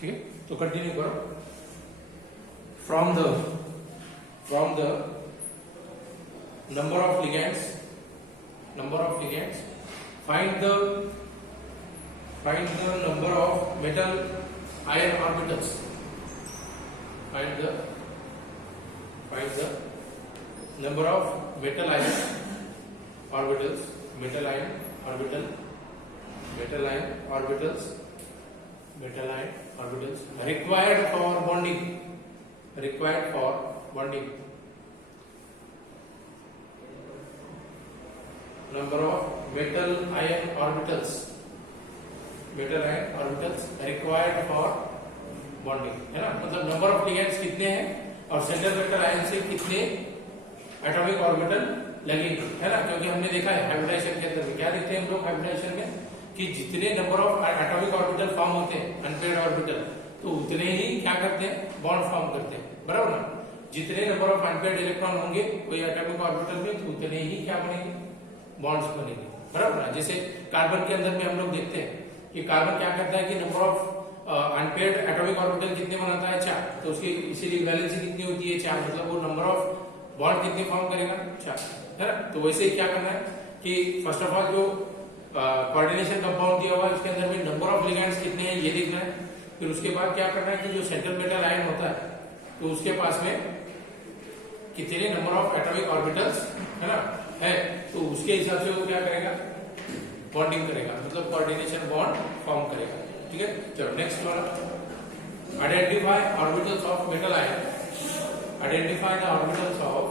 ठीक है, तो कंटिन्यू करो। From the number of ligands find the number of metal ion orbitals. Find the number of metal ion orbitals required for bonding. Number of metal ion orbitals required for bonding, है ना। मतलब number of ligands कितने हैं और central metal ion से कितने atomic orbital लगेंगे, है ना। क्योंकि हमने देखा है हाइब्रिडाइजेशन के अंदर क्या देखते हैं हम लोग हाइब्रिडाइजेशन में कि जितने number of atomic orbital form होते हैं अनपेयर्ड ऑर्बिटल, तो उतने ही क्या करते हैं, बॉन्ड फॉर्म करते हैं, बराबर ना। जितने नंबर ऑफ अनपेयर्ड इलेक्ट्रॉन होंगे कोई एटॉमिक ऑर्बिटल में, तो उतने ही क्या बनेंगे, बॉन्ड्स बनेंगे, बराबर ना। जैसे कार्बन के अंदर भी हम लोग देखते हैं कि कार्बन क्या करता है कि number of unpaired atomic orbital कितने बनाता है, 4, तो उसकी इसीलिए वैलेंसी कितनी होती है, 4, मतलब वो नंबर ऑफ बॉन्ड कितने फॉर्म करेगा, 4, है ना। तो वैसे ही क्या करना है कि फर्स्ट ऑफ ऑल जो कोऑर्डिनेशन कंपाउंड दिया हुआ है उसके अंदर में नंबर ऑफ लिगेंड्स कितने हैं ये देखना है। फिर उसके बाद क्या करना है कि जो सेंट्रल मेटल आयन होता है तो उसके पास में कितने नंबर ऑफ एटॉमिक ऑर्बिटल्स है ना है, तो उसके हिसाब से वो क्या करेगा, बॉन्डिंग करेगा, मतलब कोऑर्डिनेशन बॉन्ड फॉर्म करेगा, ठीक है। चलो नेक्स्ट वाला, identify orbitals of metal ion. Identify the orbitals of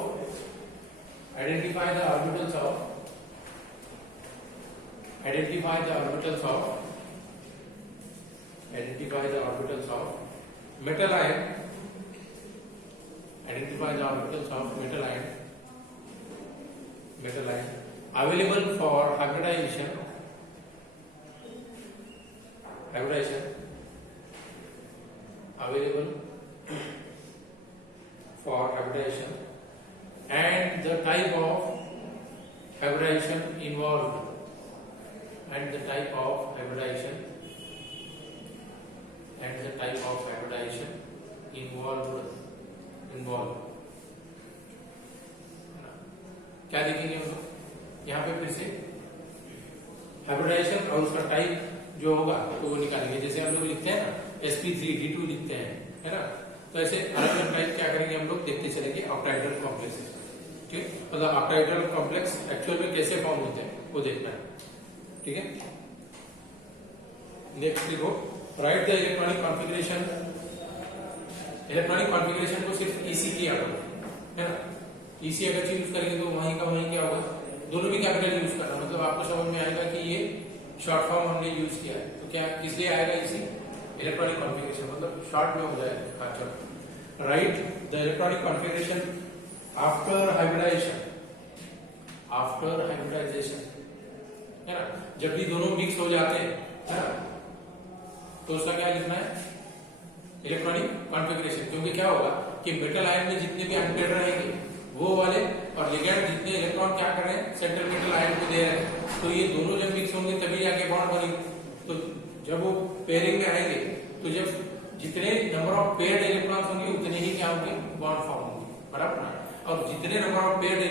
metal ion. Identify the orbitals of metal ion available for hybridization and the type of hybridization involved. क्या देखेंगे हम लोग यहाँ पे, फिर से हाइब्रिडाइजेशन और उसका टाइप जो होगा तो वो निकालेंगे। जैसे हम लोग लिखते हैं ना sp3d2 लिखते हैं, है ना। तो ऐसे अलग अलग टाइप क्या करेंगे हम लोग देखते चलेंगे ऑक्टाहेड्रल कॉम्प्लेक्स, ठीक है। मतलब ऑक्टाहेड्रल कॉम्प्लेक्स एक्चुअल में कैसे फॉर्म होते हैं वो देखना है, ठीक है। नेक्स्ट देखो, राइट द इलेक्ट्रॉनिक कॉन्फ़िगरेशन को सिर्फ ईसी की याद होगा, है ना। ईसी अगर यूज करेंगे तो वहीं का वहीं क्या होगा, दोनों भी कैपिटल यूज करना, मतलब आपको समझ में आएगा कि ये शॉर्ट फॉर्म हमने यूज किया है, तो क्या किस लिए आएगा ईसी, इलेक्ट्रॉनिक कॉन्फ़िगरेशन, मतलब शॉर्ट में हो जाएगा। अच्छा, right the electronic configuration after hybridisation, है ना। जब भी दोनों मिक्स हो जाते हैं, है ना, तो उसका क्या लिखना है, इलेक्ट्रॉनिक कॉन्फ़िगरेशन। क्योंकि क्या होगा कि मेटल आयन में जितने भी अनपेयर्ड रहेंगे वो वाले और लिगेंड जितने इलेक्ट्रॉन क्या कर रहे हैं सेंट्रल मेटल आयन को दे रहे हैं, तो ये दोनों जब मिक्स होंगे तभी जाके बॉन्ड बनेंगे। तो जब वो पेयरिंग में आएंगे तो जब जितने नंबर ऑफ पेयर्ड इलेक्ट्रॉन्स होंगे उतने ही क्या होंगे, बॉन्ड फॉर्म होंगे, बराबर ना। और जितने number of paired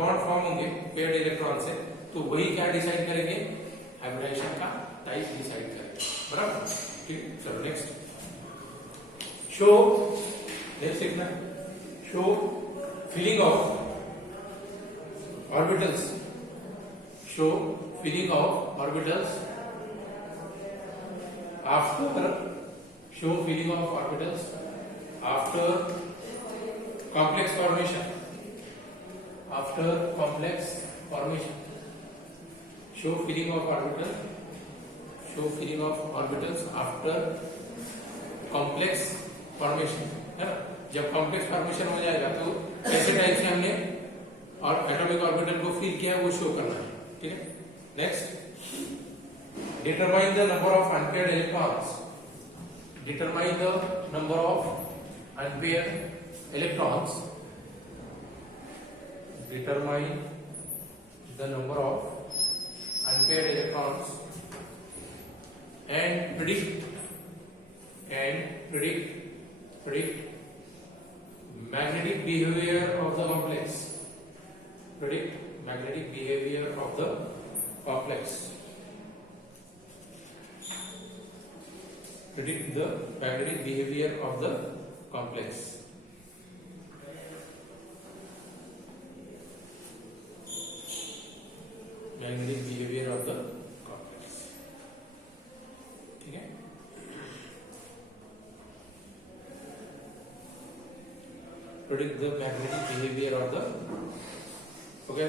bond form होंगे पेयर्ड इलेक्ट्रॉन से, तो वही क्या डिसाइड करेंगे, हाइब्रिडाइजेशन का टाइप डिसाइड करेंगे, बराबर, ठीक। चलो next, show filling of orbitals after complex formation. Show filling of orbitals after complex formation, है ना। जब कॉम्प्लेक्स फॉर्मेशन हो जाएगा तो कैसे टाइप से हमने और एटॉमिक ऑर्बिटल को फिल किया वो शो करना है, ठीक है। Next, determine the number of unpaired electrons. Determine the number of unpaired electrons and predict magnetic behavior of the complex. Predict magnetic behavior of the complex. Predict the magnetic behavior of the complex. Magnetic behavior of the complex. ठीक है? Predict the magnetic behavior of the. Okay?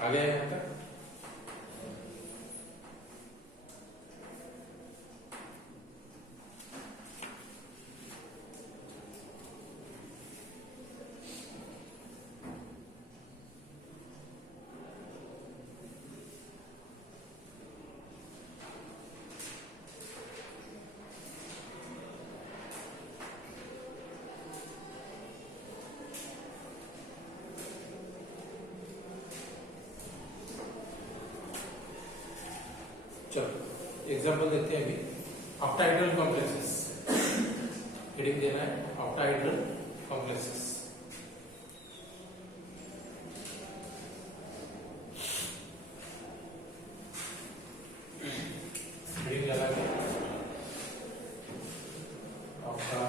आ गया यहाँ तक? चलो example देते हैं अभी octahedral complexes. Heading देना है ऑक्टाहेड्रल कॉम्प्लेक्सेस. हेडिंग लगा के ऑक्टा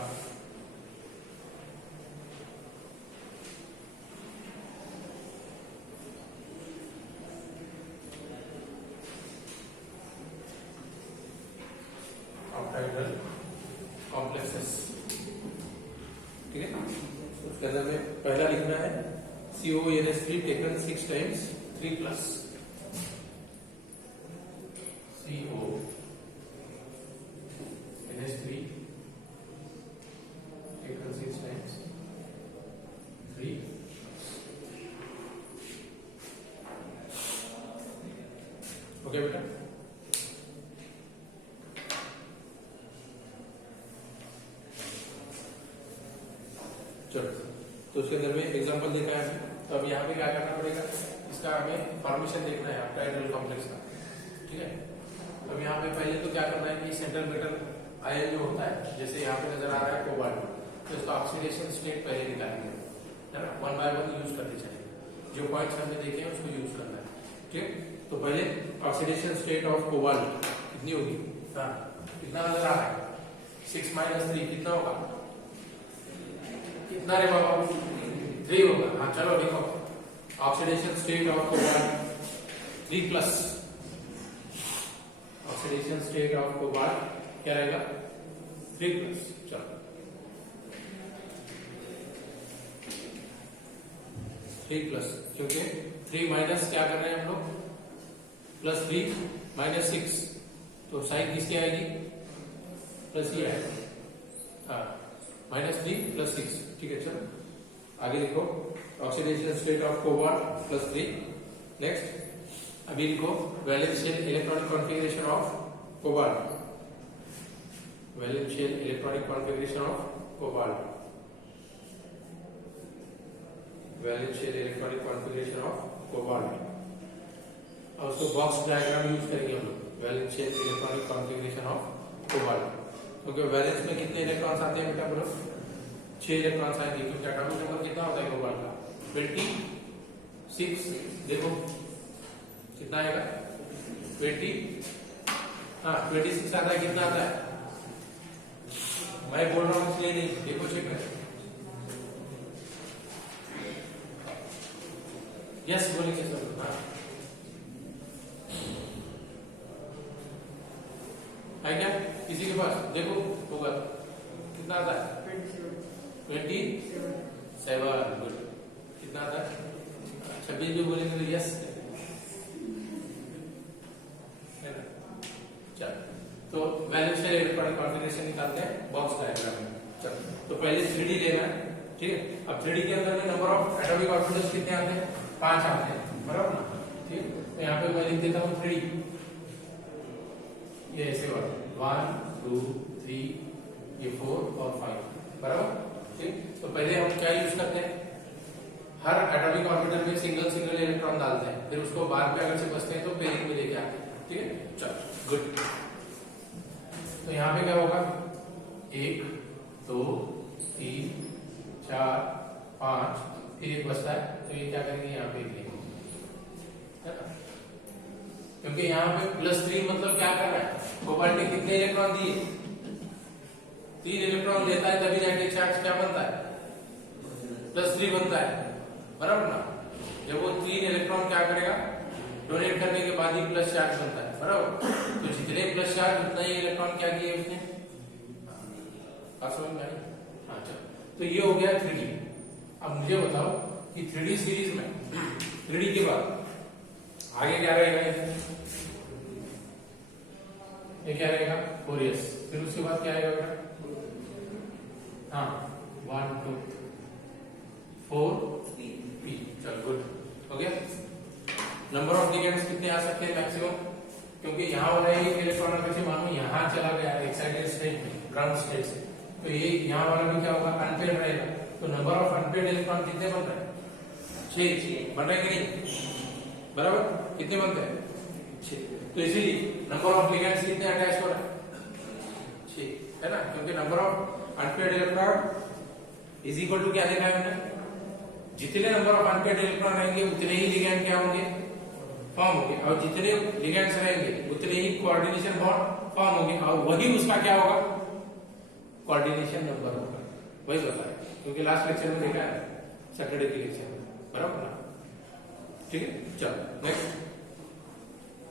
ऑक्टाहेड्रल कॉम्प्लेक्सेस. ठीक है? उसके अंदर में पहला लिखना है CONH3 taken 6 times 3 plus CONH3 taken 6 times 3. Okay बेटा? चलो तो उसके अंदर में एग्जांपल देखा है हमें. तो अब यहाँ पे क्या करना पड़ेगा, इसका हमें फॉर्मेशन देखना है ऑक्टाहेड्रल कॉम्प्लेक्स का. ठीक है? अब यहाँ पे पहले तो क्या करना है कि सेंट्रल मेटल आयन जो होता है, जैसे यहाँ पे नजर आ रहा है कोबाल्ट, तो इसका ऑक्सीडेशन स्टेट पहले निकालेंगे, है ना. 1 by 1 यूज करते चलेंगे. जो पॉइंट्स हमने देखे हैं उसको यूज करना है. ठीक है? तो पहले ऑक्सीडेशन स्टेट ऑफ कोबाल्ट कितनी होगी? हाँ, कितना नजर आ रहा है? 6 - 3 कितना होगा? कितना रे बाबा? 3 होगा. हाँ चलो लिखो oxidation state of cobalt 3 plus. Oxidation state of cobalt क्या रहेगा? 3 प्लस. चलो 3 प्लस, क्योंकि 3 माइनस क्या कर रहे हैं हम लोग? +3 - 6, तो साइन किसकी आएगी? प्लस ही आएगा. हाँ -3 + 6. ठीक है? चलो आगे लिखो oxidation state of cobalt +3. Next अभी लिखो valence shell electronic configuration of cobalt. Valence shell electronic configuration of cobalt. Valence shell electronic configuration of cobalt. और उसको बॉक्स डायग्राम यूज करेंगे हम लोग. Valence shell electronic configuration of cobalt. क्योंकि valence में कितने इलेक्ट्रॉन्स आते हैं बेटा? बोलो 6 इलेक्ट्रॉन्स आएंगे. क्योंकि एटॉमिक नंबर कितना होता है कोबाल्ट का? 26. देखो कितना आएगा? 20. हाँ 26 आता है. कितना आता है? मैं बोल रहा हूँ इसलिए नहीं, देखो चेक करें. यस बोलेंगे सब. हाँ है क्या किसी के पास? देखो होगा कितना आता है? 27. गुड. कितना आता है? 26 भी बोलेंगे तो यस. चलो तो वैलेंस शेल इलेक्ट्रॉनिक कॉन्फ़िगरेशन निकालते हैं बॉक्स डायग्राम में. चलो तो पहले 3D लेना है. ठीक है? अब 3D के अंदर में नंबर ऑफ एटॉमिक ऑर्बिटल्स कितने आते हैं? 5 आते हैं. बराबर ना? ठीक. तो यहाँ पे मैं लिख देता हूँ 3D. ये ऐसे वाला 1 2 3 ये 4 और 5. बराबर. ठीक. तो पहले हम क्या यूज करते हैं? हर एटॉमिक ऑर्बिटल में सिंगल इलेक्ट्रॉन डालते हैं, फिर उसको बार पे अगर से बचते हैं तो पेयरिंग में लेके आते हैं. ठीक है? चलो गुड. यहाँ पे क्या होगा, 1 2 3 4 5, फिर एक बचता है, तो ये क्या करेंगे, यहाँ पे लिखेंगे, है ना? क्योंकि यहाँ पे +3 मतलब क्या कर रहा है, कोबाल्ट ने कितने इलेक्ट्रॉन दिए, 3 इलेक्ट्रॉन लेता है, तभी जाके चार्ज क्या बनता है, +3 बनता है, बराबर ना? जब वो 3 इलेक्ट्रॉन क्या करेगा, डोनेट करने के बाद ही प्लस चार्ज बनता है, बराबर? तो जितने प्लस चार्ज उतना ही इलेक्ट्रॉन क्या किए उसने, समझ में आई? हाँ चलो, तो ये हो गया 3D। अब मुझे बताओ कि 3D सीरीज में 3D के बाद आगे क्या रहेगा, ये क्या रहेगा, 4s, फिर उसके बाद क्या आएगा बेटा, हाँ 1 2 4 p, चलो गुड हो गया। नंबर ऑफ लिगेंड्स कितने आ सकते हैं मैक्सिमम, क्योंकि यहाँ हो रहा है एक इलेक्ट्रॉन अगर से मानो यहाँ चला गया एक्साइटेड स्टेट में, ग्राउंड स्टेट से, तो ये यहाँ वाला भी क्या होगा, अनपेड रहेगा, तो नंबर ऑफ अनपेड इलेक्ट्रॉन कितने बन रहे हैं, 6 बन रहे कि नहीं, बराबर? कितने बनते हैं, 6, तो इसीलिए नंबर ऑफ लिगेंड्स कितने अटैच हो रहा है, 6, है ना? क्योंकि number of unpaired electron is equal to क्या देखा है हमने, जितने नंबर ऑफ अनपेड इलेक्ट्रॉन रहेंगे उतने ही लिगेंड क्या होंगे, फॉर्म होंगे, और जितने लिगेंड्स रहेंगे उतने ही कोऑर्डिनेशन बॉन्ड फॉर्म होंगे, और वही उसका क्या होगा, कोऑर्डिनेशन नंबर होगा, वही बताया, क्योंकि लास्ट लेक्चर में देखा है, सैटरडे के लेक्चर में, बराबर ना? ठीक है, चलो नेक्स्ट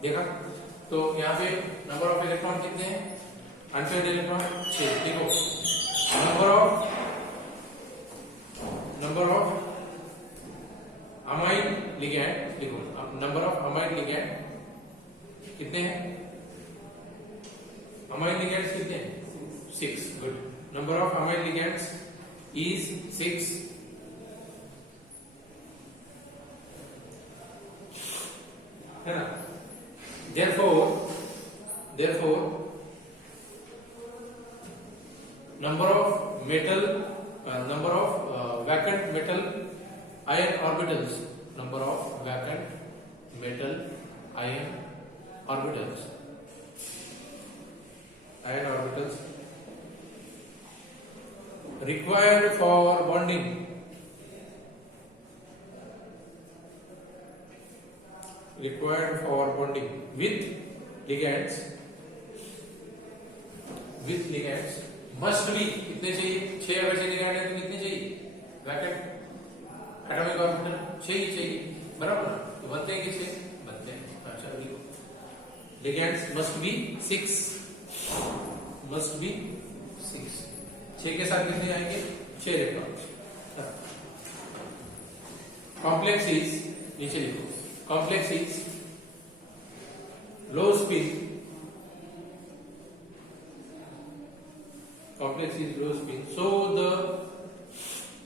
देखा, तो यहाँ पे नंबर ऑफ इलेक्ट्रॉन कितने हैं, अनपेड इलेक्ट्रॉन 6, देखो नंबर ऑफ अमाइड लिगैंड लिखो, नंबर ऑफ अमाइड लिगैंड कितने हैं, अमाइड लिगैंड्स कितने हैं, 6, good, number of amide ligands is 6, है ना? therefore number of vacant metal ion orbitals, number of vacant metal ion orbitals required for bonding with ligands must be, कितने चाहिए, 6 अगर से लिगैंड है तो कितने चाहिए, वैकेंट एटॉमिक ऑर्बिटल 6 ही चाहिए, बराबर? तो बनते हैं कि 6 बनते हैं, अच्छा लिखो, लिगैंड्स मस्ट बी 6, 6 के साथ कितने आएंगे, 6 इलेक्ट्रॉन। कॉम्प्लेक्स इज, नीचे लिखो, complex is low spin,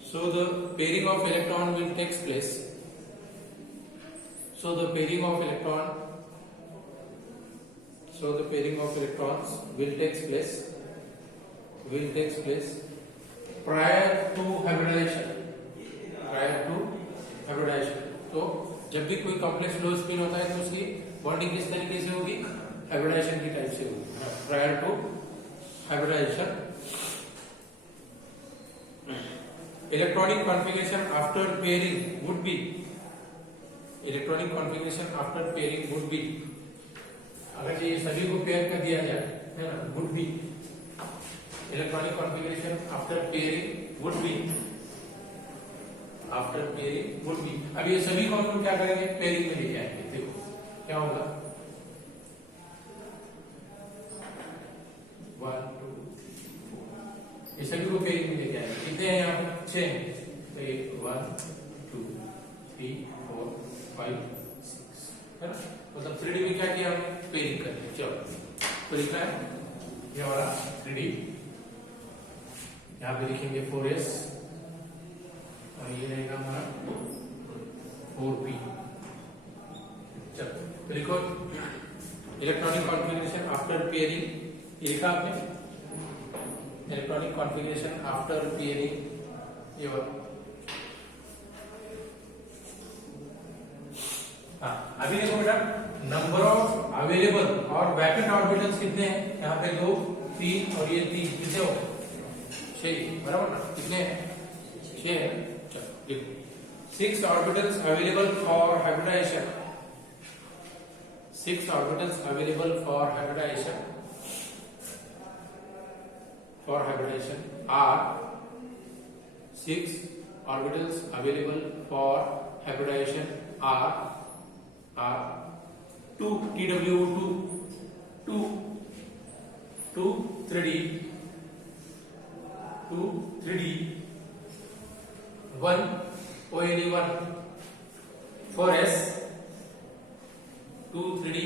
so the pairing of electron will takes place, so the pairing of electrons will takes place prior to hybridization, तो जब भी कोई कॉम्प्लेक्स लो स्पिन होता है तो उसकी बॉन्डिंग किस तरीके से होगी, हाइब्रिडाइजेशन की टाइप से होगी, prior to hybridisation. Electronic configuration after pairing would be, अगर ये सभी को पेयर कर दिया जाए, है ना, would be, electronic configuration after pairing would B, अब ये सभी को हम क्या करेंगे, पेयरिंग में लेके आएंगे, देखो क्या होगा, 1 2 ये सभी को पेयरिंग में लेके आएंगे, कितने हैं यहाँ पर, 6 हैं, तो 1 2 3 4 5 6, है ना? मतलब 3D में क्या किया हमने, पेयरिंग कर दी। चलो तो लिखना है ये वाला 3D, यहाँ पे लिखेंगे 4s और ये रहेगा हमारा 4p। चलो तो लिखो इलेक्ट्रॉनिक कॉन्फ़िगरेशन आफ्टर पेयरिंग, ये लिखा आपने, इलेक्ट्रॉनिक कॉन्फ़िगरेशन आफ्टर पेयरिंग, ये वाला। हाँ अभी देखो बेटा, नंबर ऑफ अवेलेबल और वैकेंट ऑर्बिटल्स कितने हैं? यहाँ पे 2 3 और ये 3 कितने हो गए? 6 बराबर ना? कितने हैं? 6 है। चलो देखो 6 orbitals available for hybridisation. 6 orbitals available for hybridization are 6 orbitals available for hybridization are 2 TW2 2 3D 1 ONE1 4S 2 3D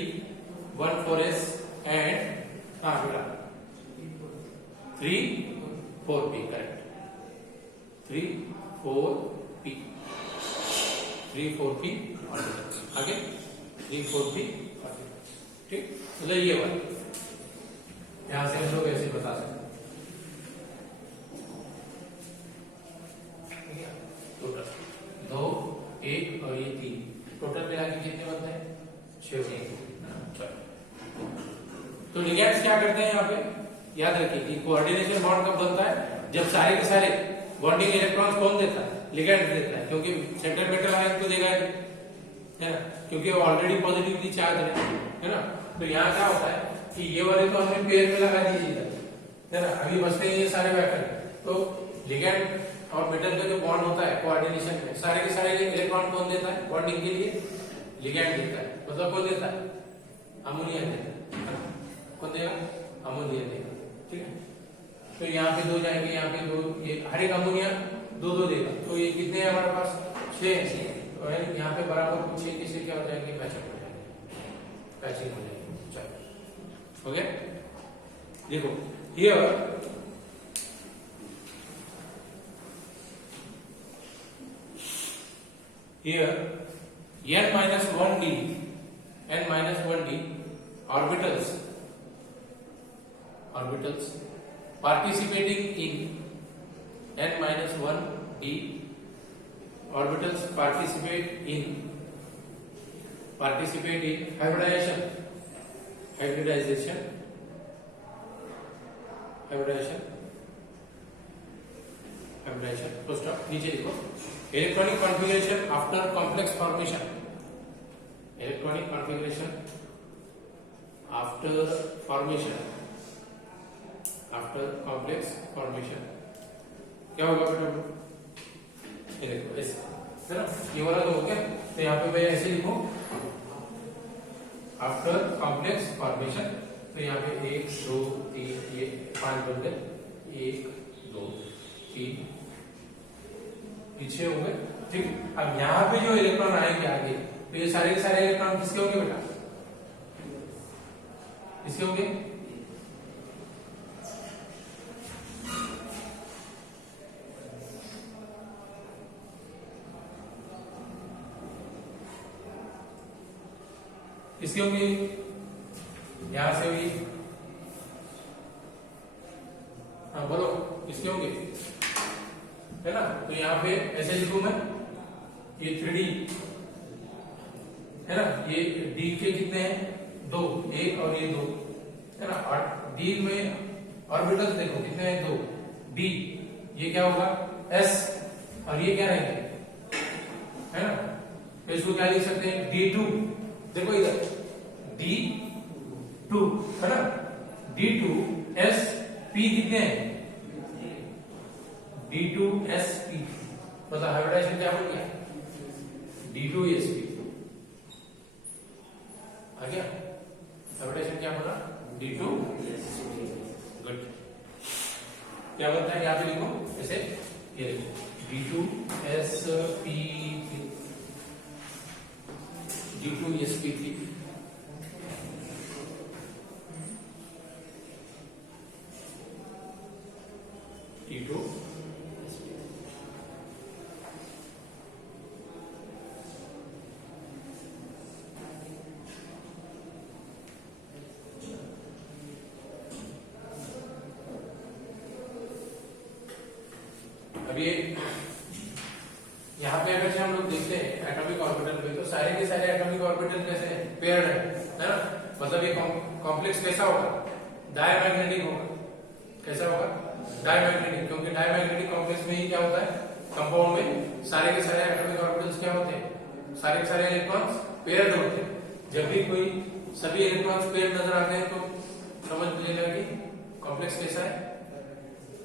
1 4S and बेटा 3 4P करेक्ट 3 4P आगे 3 4P ठीक। मतलब ये वाला यहां से हम लोग ऐसे बता सकते हैं टोटल 2 1 और ये 3 टोटल मिला के कितने बनते हैं? 6। तो लिगैंड्स क्या करते हैं यहाँ पे? याद रखिए कि कोऑर्डिनेशन बॉन्ड कब बनता है? जब सारे के सारे बॉन्डिंग इलेक्ट्रॉन्स कौन देता है? लिगैंड देता है, क्योंकि सेंट्रल मेटल आयन तो देगा है ना, क्योंकि वो ऑलरेडी पॉजिटिवली चार्ज है ना। तो यहाँ क्या होता है कि ये वाले तो हमने पेयर में लगा दीजिए है ना, अभी बचते हैं ये सारे वैक्टर। तो लिगैंड और मेटल का जो बॉन्ड होता है कोऑर्डिनेशन में, सारे के सारे इलेक्ट्रॉन कौन देता है बॉन्डिंग के लिए? लिगैंड देता है। मतलब कौन देता है? अमोनिया देता है। कौन देगा? अमोनिया देगा। ठीक है, तो यहाँ पे 2 जाएंगे, यहाँ पे 2, ये हर एक अमोनिया 2 देगा। तो ये कितने हैं हमारे पास? 6। तो यहाँ पे बराबर कुछ 6 किससे क्या हो जाएंगे? पैचिंग हो जाएंगे, पैचिंग हो जाएंगे। चलो ओके, देखो here n-1d orbitals participating in n-1d orbitals participate in hybridization तो स्टॉप। नीचे देखो electronic configuration after complex formation. Electronic configuration after complex formation क्या होगा बेटा? ये देखो ऐसे है ना, ये वाला तो हो गया। तो यहाँ पे मैं ऐसे लिखूं आफ्टर कॉम्प्लेक्स फॉर्मेशन। तो यहाँ पे 1 2 3 ये 5 बन गए, 1 2 3 पीछे हो गए। ठीक, अब यहाँ पे जो इलेक्ट्रॉन आएंगे आगे, तो ये सारे के सारे इलेक्ट्रॉन किसके होंगे बेटा? किसके होंगे? किसके होंगे? यहां से भी, हाँ बोलो किसके होंगे? है ना, तो यहाँ पे ऐसे लिखूं मैं, ये 3D है ना, ये D के कितने हैं? 2, 1 और ये 2 है ना। और D में ऑर्बिटल्स देखो कितने हैं? 2। D ये क्या होगा? S और ये क्या रहेंगे? है ना, तो इसको क्या लिख सकते हैं? D2। देखो इधर D2 है ना, D2SP कितने हैं? D2SP मतलब हाइब्रिडाइजेशन क्या हो गया? D2SP आ गया। हाइब्रिडाइजेशन क्या बना? D2SP। गुड। क्या बनता है? यहाँ पे लिखो ऐसे, ये देखो D2SP D2SP3 T2 अब ये यहाँ पे अगर हम लोग देखते हैं एटॉमिक ऑर्बिटल पे, तो सारे के सारे एटॉमिक ऑर्बिटल कैसे हैं, पेयर्ड है ना। मतलब ये कॉम्प्लेक्स कैसा होगा, डायमैग्नेटिक होगा। कैसा होगा, डायमैग्नेटिक, क्योंकि डायमैग्नेटिक कॉम्प्लेक्स में ही क्या होता है, कंपाउंड में सारे के सारे एटॉमिक ऑर्बिटल्स क्या होते हैं, सारे के सारे इलेक्ट्रॉन्स पेयर्ड होते हैं। जब भी कोई सभी इलेक्ट्रॉन्स पेयर्ड नजर आते हैं तो समझ लीजिएगा कि कॉम्प्लेक्स कैसा है,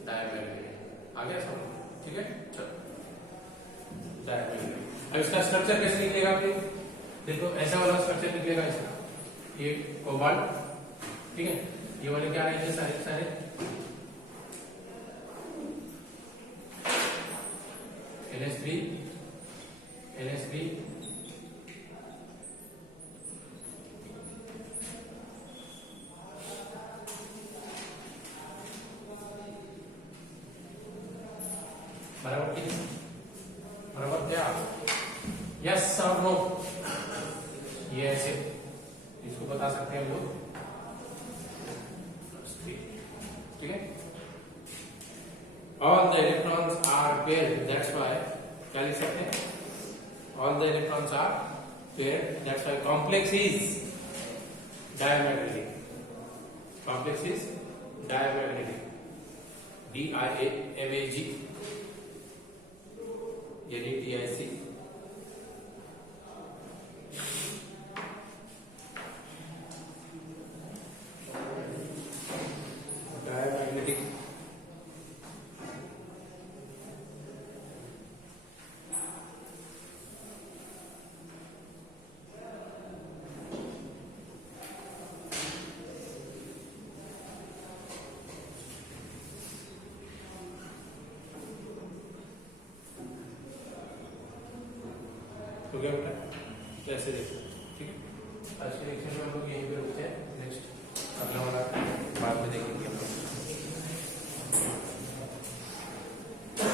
डायमैग्नेटिक। आ गया समझ, ठीक है। चलो डायमैग्नेटिक। अब इसका स्ट्रक्चर कैसे निकलेगा, देखो ऐसा वाला स्ट्रक्चर निकलेगा इसका, ये कोबाल्ट, ठीक है। ये वाले क्या आएंगे, सारे सारे NH3 NH3 बराबर की बराबर क्या, यस और नो, ये ऐसे इसको बता सकते हैं हम लोग, ठीक है। All the electrons are paired, that's why क्या लिख सकते हैं, all the electrons are paired, that's why complex is diamagnetic, complex is diamagnetic, DIAMAG यानी DIC। डायमैग्नेटिक तो क्या होता है, तो ऐसे देखो, ठीक है। आज के लेक्चर में हम लोग यहीं पे रुकते हैं।